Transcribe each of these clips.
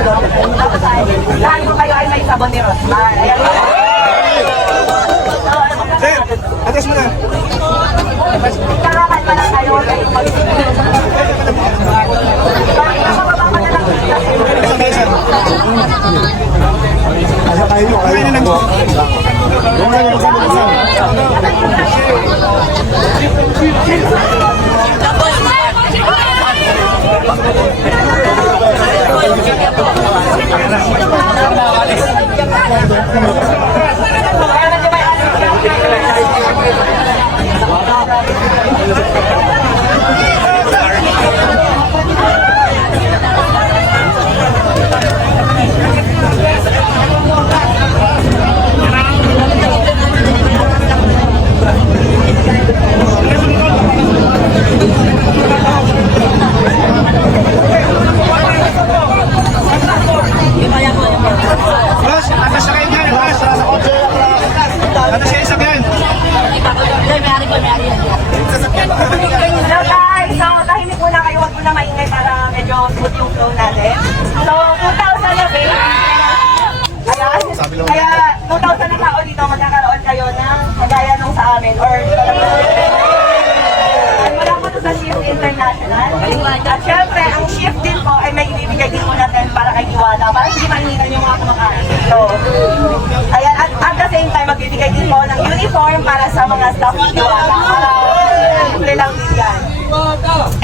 Lahat po kayo ay may sabon ni Rosmar. Ayan. Atas mo na. Karakan pa lang kayo. Asa tayo? Kaya na lang. Kaya 2,000 na tao dito magkakaroon kayo ng kagaya nung sa amin or wala po ito sa Shift International. At syempre, ang shift din po ay may ibibigay din po natin para kay Diwata para hindi manitan yung mga kumakain. So, ayan, at the same time, magbibigay din po ng uniform para sa mga staff ni Diwata para simple lang din yan.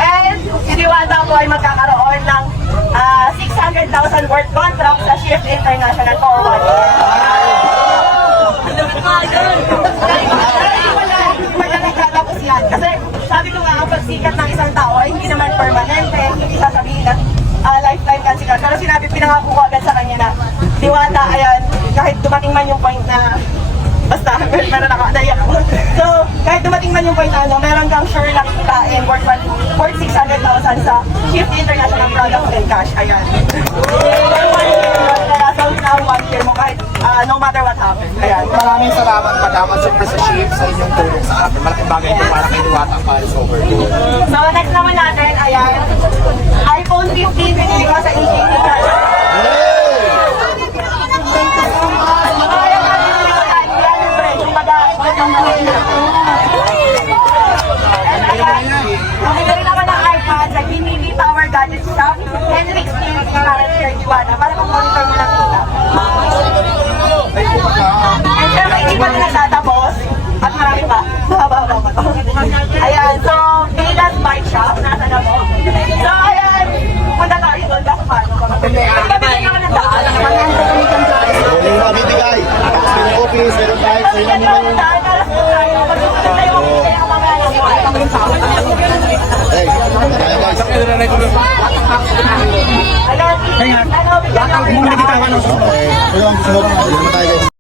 And si Diwata po ay magkakaroon ng 600,000 worth contract sa Shift International for 1 year. Wala nagtatapos yan. Kasi sabi ko nga, ang pagsikat ng isang tao ay hindi naman permanente, hindi sasabihin na lifetime kan sikat. Pero sinabi, pinangako ko agad sa kanya na Diwata, ayan, kahit dumating man yung point na basta, meron ako, naiyak ako. So, kahit dumating man yung point na meron kang sure na kitain worth 600,000 sa Shift International Products and Cash. Ayan. So, now 1 year mo kahit no matter what happens. Ayan. Maraming salamat, Madam, at siyempre sa Shift sa inyong tulong sa akin. Malaking bagay ito para kay Diwata Paris over. So, next naman natin, ayan, iPhone 15 binili ko sa EJP Cash. Bumili naman ng iPad sa Binili Power Gadget Shop, Henrik Steel, Current Sir Diwata, para mag-monitor mo lang kita. And syempre, hindi pa rin nagtatapos, at marami pa. Haba-haba pa to. Ayan, so, Pilas Bike Shop, nasa na po. So, ayan, punta tayo doon, kaso paano ba? Kabili naman ng daan. Yung mabibigay. Yung office, meron tayo sa ilang mga. Hey, guys. Hello, Muna kita ka nung sunod.